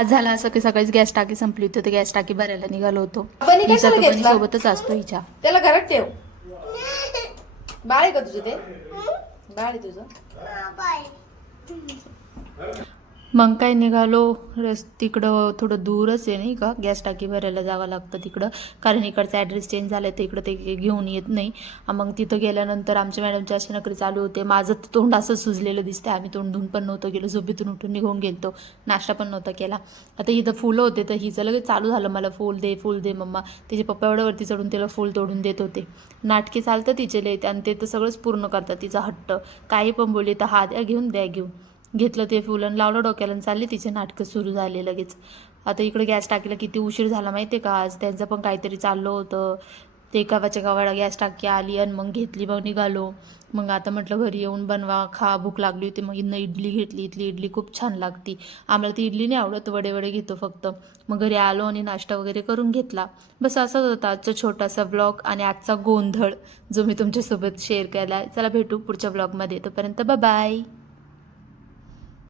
आज झालं असं की सकाळीच गॅस टाकी संपली होती तर गॅस टाकी भरायला निघालो होतो. आपण हिचा कशाला तर पण घेतला? सोबतच असतो हिच्या. त्याला घरात ठेव. बाळ आहे का तुझं ते? बाळ आहे तुझं? मग काय निघालो तिकडं थोडं दूरच आहे नाही का, गॅस टाकी भरायला जावं लागतं तिकडं, कारण इकडचा ॲड्रेस चेंज झाला आहे तर इकडं ते घेऊन येत नाही. मग तिथं गेल्यानंतर आमच्या मॅडमचे असे नखरे चालू होते. माझं तोंड असं सुजलेलं दिसतं. आम्ही तोंड धुवून पण नव्हतं गेलो, झोपेतून उठून निघून गेलतो, नाश्ता पण नव्हता केला. आता इथं फुलं होते तर हिचं लगेच चालू झालं, मला फूल दे मम्मा. तिचे पप्पा एवढं वरती चढून तिला फूल तोडून देत होते. नाटके चालतं तिचे लय, आणि ते तर सगळंच पूर्ण करतात तिचा हट्ट. काही पण बोलली तर हा द्या घेऊन घेतलं ते फुलं लावलं डोक्याला आणि चालले तिचे नाटकं सुरू झाले लगेच. आता इकडे गॅस टाकीला किती उशीर झाला माहिती आहे का, आज त्यांचं पण काहीतरी चाललं होतं. ते गावाच्या गावाला गॅस टाकी आली आणि मग घेतली, मग निघालो. मग आता म्हटलं घरी येऊन बनवा, खा, भूक लागली होती. मग इथनं इडली घेतली, इथली इडली खूप छान लागती. आम्हाला ती इडली नाही आवडत, वडे घेतो फक्त. मग घरी आलो आणि नाश्ता वगैरे करून घेतला. बस असाच होता आजचा छोटासा ब्लॉग आणि आजचा गोंधळ जो मी तुमच्यासोबत शेअर केला. चला भेटू पुढच्या ब्लॉगमध्ये, तोपर्यंत बाय.